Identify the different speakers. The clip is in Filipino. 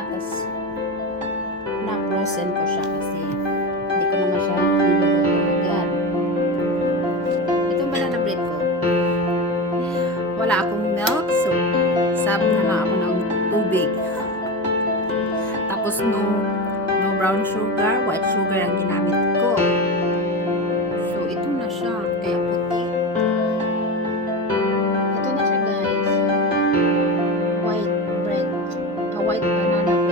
Speaker 1: na, tapos na-frozen ko siya kasi hindi ko naman siya nilulugan. Itong banana bread ko, wala akong milk, so sab na lang ako ng tubig. Tapos no, no brown sugar, white sugar ang ginamit ko. banana bread.